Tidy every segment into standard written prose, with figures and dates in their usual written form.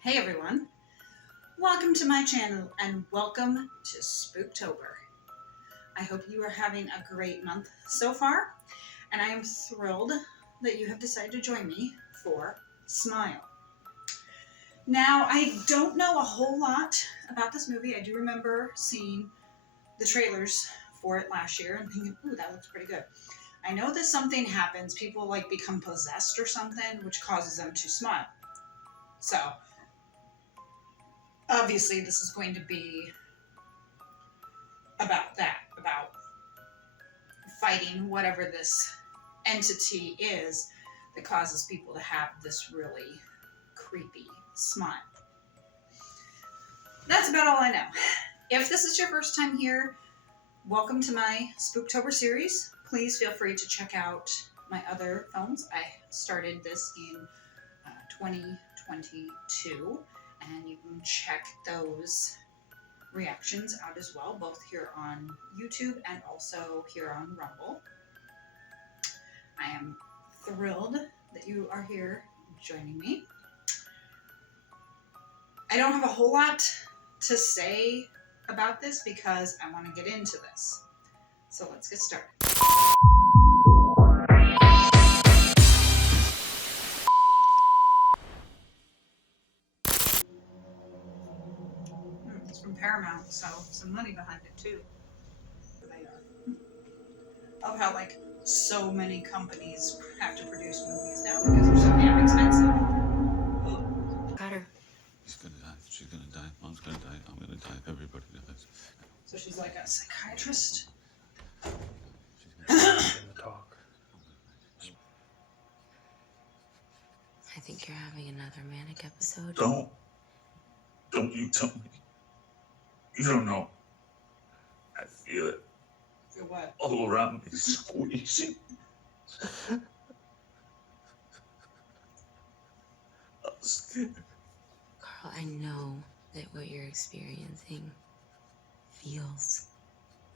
Hey everyone, welcome to my channel and welcome to Spooktober. I hope you are having a great month so far, and I am thrilled that you have decided to join me for Smile. Now, I don't know a whole lot about this movie. I do remember seeing the trailers for it last year and thinking, ooh, that looks pretty good. I know that something happens, people like become possessed or something, which causes them to smile. So, obviously this is going to be about that, about fighting whatever this entity is that causes people to have this really creepy smile. That's about all I know. If this is your first time here, welcome to my Spooktober series. Please feel free to check out my other films. I started this in 2022, and you can check those reactions out as well, both here on YouTube and also here on Rumble. I am thrilled that you are here joining me. I don't have a whole lot to say about this because I want to get into this. So let's get started. It's from Paramount, so some money behind it too. They are. Of how like so many companies have to produce movies now because they're so damn expensive. Got her. He's gonna die. She's gonna die. Mom's gonna die. I'm gonna die. Everybody dies. So she's like a psychiatrist. She's gonna talk. I think you're having another manic episode. Don't you tell me. You don't know. I feel it Feel what? all around me, squeezing. I'm scared. Carl, I know that what you're experiencing feels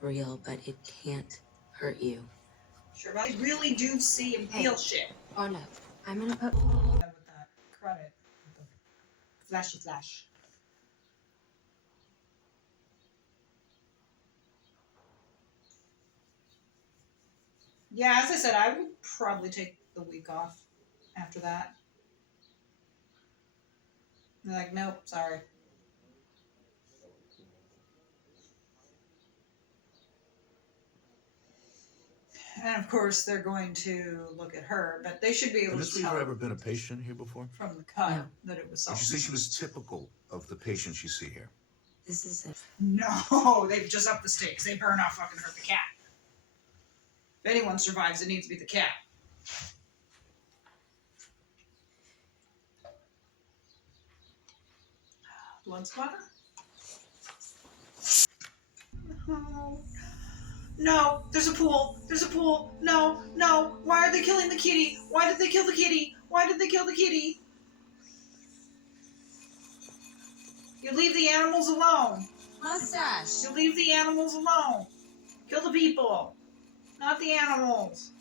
real, but it can't hurt you. Sure, but I really do see and feel shit. Oh no, I'm gonna put... With that credit, with the flashy flash. Yeah, as I said, I would probably take the week off after that. They're like, nope, sorry. And of course, they're going to look at her, but they should be able Has to Miss Weaver tell ever been a patient here before? from the cut No. that it was Would you something. say she was typical of the patients you see here? This is it. No, they've just upped the stakes. They better not fucking hurt the cat. If anyone survives, it needs to be the cat. Blood splatter? Oh. No, there's a pool. There's a pool. No, no. Why are they killing the kitty? Why did they kill the kitty? Why did they kill the kitty? You leave the animals alone. Mustache. You leave the animals alone. Kill the people, not the animals.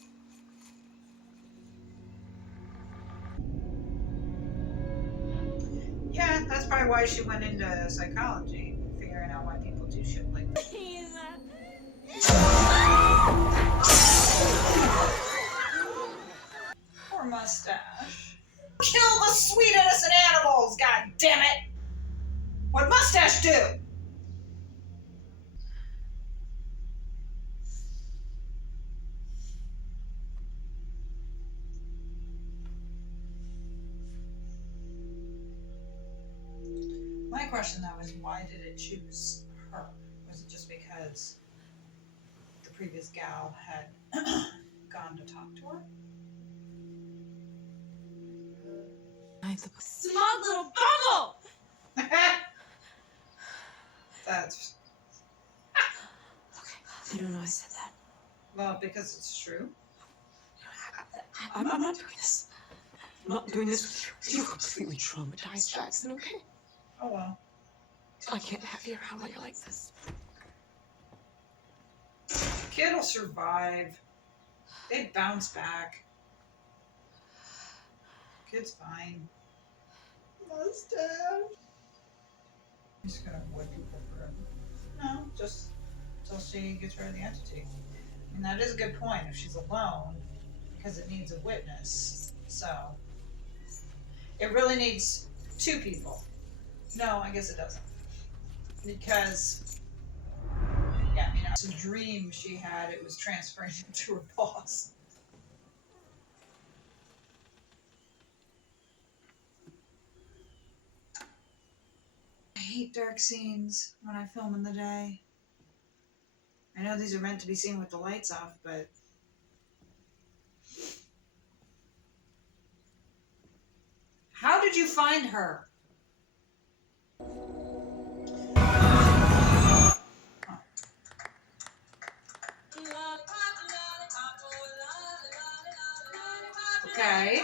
Yeah, that's probably why she went into psychology, figuring out why people do shit like that. Poor Mustache. Kill the sweet innocent animals, god damn it! What'd Mustache do? My question though is why did it choose her? Was it just because the previous gal had gone to talk to her? Small little bubble! That's, I don't know I said that. well, because it's true. I'm not doing this. I'm not doing this. You're completely traumatized, Jackson, okay? Oh well. I can't have you around when you're like this. The kid will survive. They bounce back. Kid's fine. mustache. He's gonna whip people forever. No, just until she gets rid of the entity. And that is a good point if she's alone, because it needs a witness. So it really needs two people. No, I guess it doesn't. Because, yeah, it's a dream she had. It was transferring to her boss. I hate dark scenes when I film in the day. I know these are meant to be seen with the lights off, but how did you find her? Okay.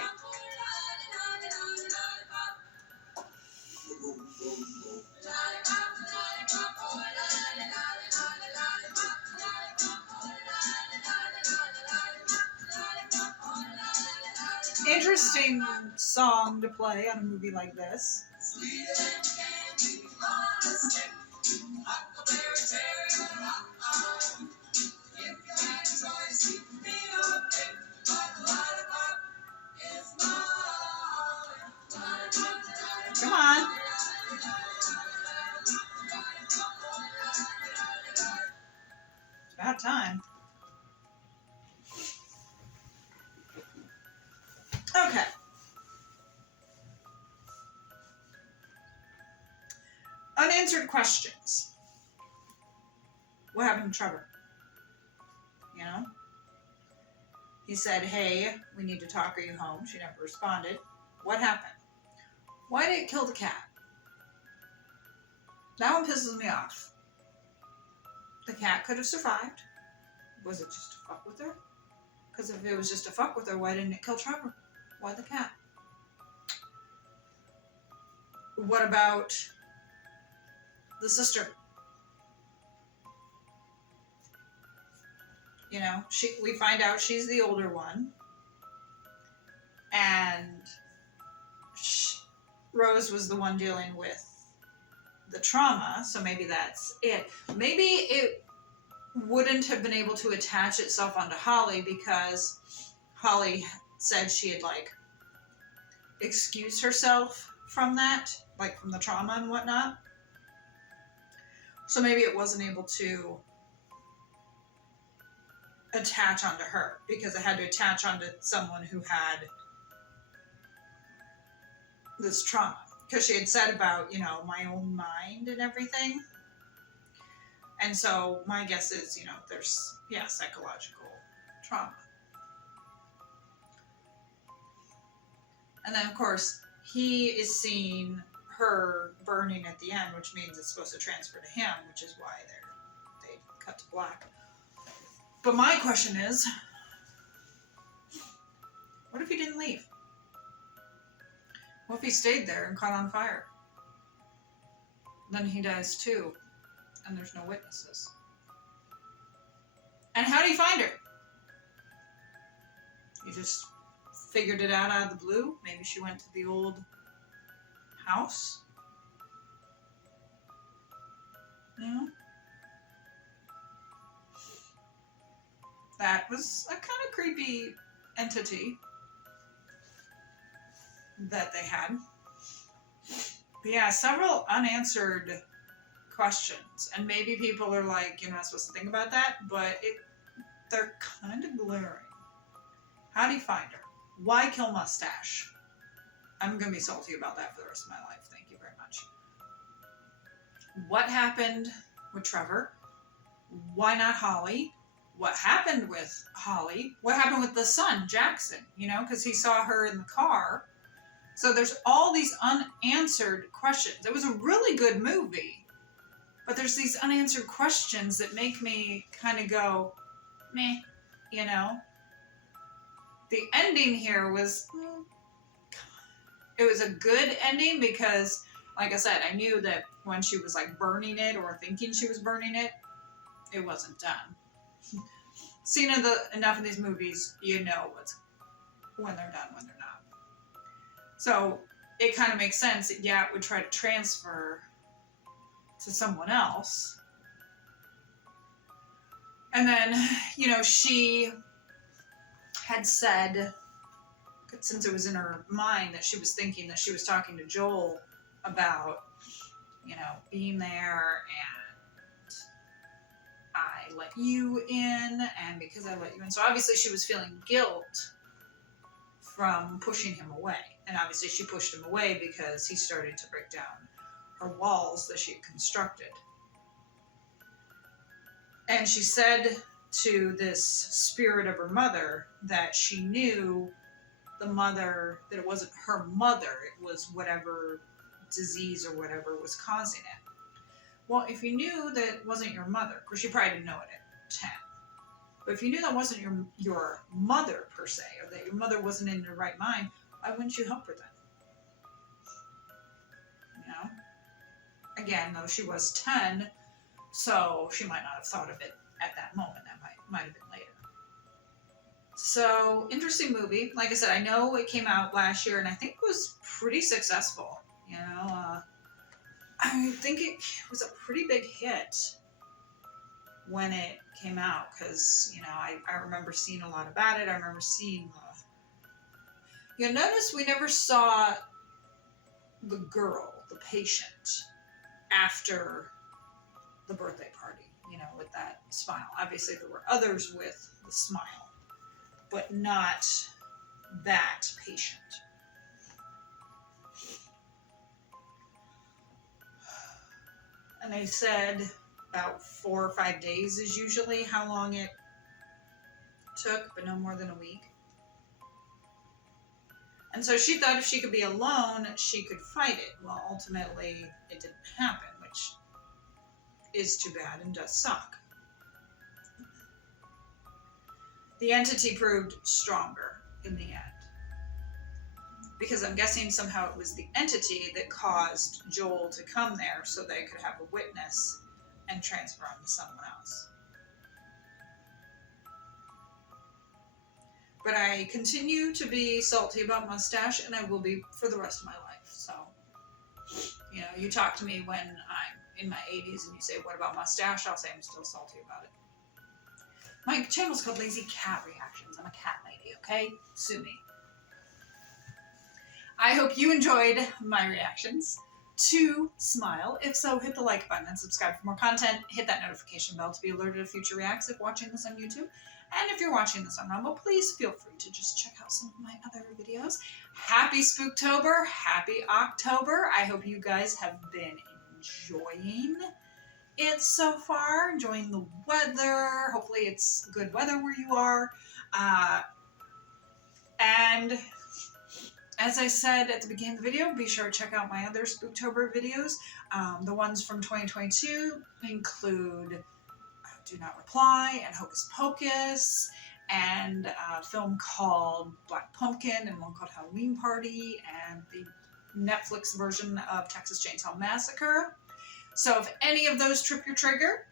Interesting song to play on a movie like this. Come on. It's about time. Okay. Unanswered questions. What happened to Trevor? You know? He said, hey, we need to talk. Are you home? She never responded. What happened? Why did it kill the cat? That one pisses me off. The cat could have survived. Was it just to fuck with her? Because if it was just to fuck with her, why didn't it kill Trevor? Why the cat? What about the sister? You know, we find out she's the older one. And Rose was the one dealing with the trauma, so maybe that's it. Maybe it wouldn't have been able to attach itself onto Holly because Holly said she had, like, excused herself from that, like, from the trauma and whatnot. So maybe it wasn't able to attach onto her because it had to attach onto someone who had this trauma. Because she had said about, my own mind and everything. And so my guess is, there's, psychological trauma. And then, of course, he is seeing her burning at the end, which means it's supposed to transfer to him, which is why they cut to black. But my question is, what if he didn't leave? What if he stayed there and caught on fire? Then he dies too, and there's no witnesses. And how do you find her? You just figured it out of the blue? Maybe she went to the old house? No? That was a kind of creepy entity that they had. But yeah, several unanswered questions. And maybe people are like, you're not supposed to think about that, but they're kind of glaring. How do you find her? Why kill Mustache? I'm going to be salty about that for the rest of my life. Thank you very much. What happened with Trevor? Why not Holly? What happened with Holly? What happened with the son, Jackson? Because he saw her in the car. So there's all these unanswered questions. It was a really good movie, but there's these unanswered questions that make me kind of go, meh, The ending here was, it was a good ending because, like I said, I knew that when she was like burning it or thinking she was burning it, it wasn't done. Seen enough of these movies, you know when they're done, when they're not. So it kind of makes sense that Yat would try to transfer to someone else. And then, she had said, since it was in her mind that she was thinking that she was talking to Joel about, being there, and I let you in, and because I let you in. So obviously she was feeling guilt from pushing him away. And obviously she pushed him away because he started to break down her walls that she had constructed. And she said to this spirit of her mother that she knew the mother, that it wasn't her mother, it was whatever disease or whatever was causing it. Well, if you knew that it wasn't your mother, of course you probably didn't know it at 10, but if you knew that wasn't your mother per se, or that your mother wasn't in her right mind, why wouldn't you help her then? Again, though she was 10, so she might not have thought of it at that moment. That might have been later. So, interesting movie. Like I said, I know it came out last year, and I think it was pretty successful. I think it was a pretty big hit when it came out, because, I remember seeing a lot about it. I remember seeing you'll notice we never saw the girl, the patient, after the birthday party, with that smile. Obviously, there were others with the smile, but not that patient. And they said about 4 or 5 days is usually how long it took, but no more than a week. And so she thought if she could be alone, she could fight it. Well, ultimately, it didn't happen, which is too bad and does suck. The entity proved stronger in the end, because I'm guessing somehow it was the entity that caused Joel to come there so they could have a witness and transfer him to someone else. But I continue to be salty about Mustache, and I will be for the rest of my life. So, you talk to me when I'm in my 80s and you say, what about Mustache? I'll say I'm still salty about it. My channel's called Lazy Cat Reactions. I'm a cat lady, okay? Sue me. I hope you enjoyed my reactions to Smile. If so, hit the like button and subscribe for more content. Hit that notification bell to be alerted of future reacts if watching this on YouTube. And if you're watching this on Rumble, please feel free to just check out some of my other videos. Happy Spooktober. Happy October. I hope you guys have been enjoying it so far. Enjoying the weather. Hopefully it's good weather where you are. And as I said at the beginning of the video, be sure to check out my other Spooktober videos. The ones from 2022 include Do Not Reply and Hocus Pocus, and a film called Black Pumpkin, and one called Halloween Party, and the Netflix version of Texas Chainsaw Massacre. So if any of those trip your trigger,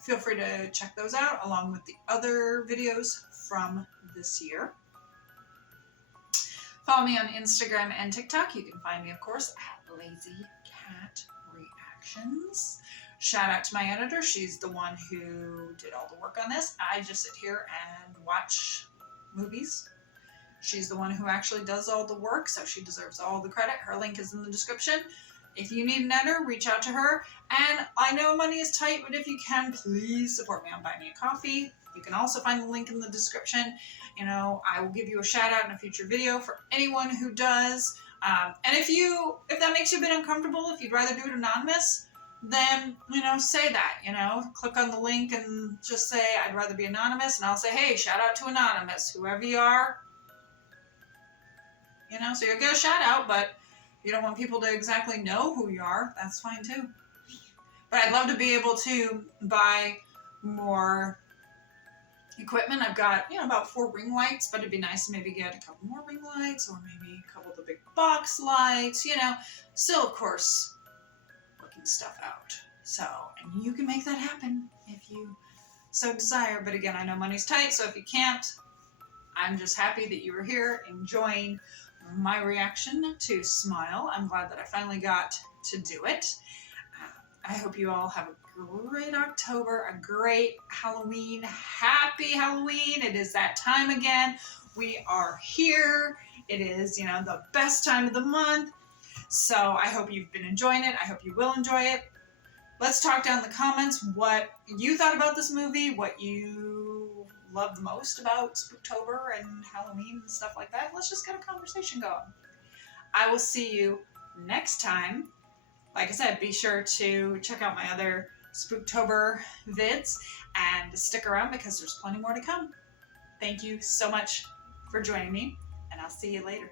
feel free to check those out along with the other videos from this year. Follow me on Instagram and TikTok. You can find me, of course, at Lazy Cat Reactions. Shout out to my editor. She's the one who did all the work on this. I just sit here and watch movies. She's the one who actually does all the work, so she deserves all the credit. Her link is in the description. If you need an editor, reach out to her. And I know money is tight, but if you can, please support me on Buy Me a Coffee. You can also find the link in the description. I will give you a shout out in a future video for anyone who does. And if that makes you a bit uncomfortable, if you'd rather do it anonymous, then, say that, click on the link and just say, I'd rather be anonymous. And I'll say, hey, shout out to anonymous, whoever you are. So you'll get a shout out, but if you don't want people to exactly know who you are, that's fine too. But I'd love to be able to buy more equipment. I've got, about 4 ring lights, but it'd be nice to maybe get a couple more ring lights, or maybe a couple of the big box lights, still, of course, working stuff out. So, and you can make that happen if you so desire. But again, I know money's tight, so if you can't, I'm just happy that you were here enjoying my reaction to Smile. I'm glad that I finally got to do it. I hope you all have a great October, a great Halloween. Happy Halloween. It is that time again. We are here. It is, the best time of the month. So I hope you've been enjoying it. I hope you will enjoy it. Let's talk down in the comments what you thought about this movie, what you loved most about Spooktober and Halloween and stuff like that. Let's just get a conversation going. I will see you next time. Like I said, be sure to check out my other Spooktober vids and stick around because there's plenty more to come. Thank you so much for joining me, and I'll see you later.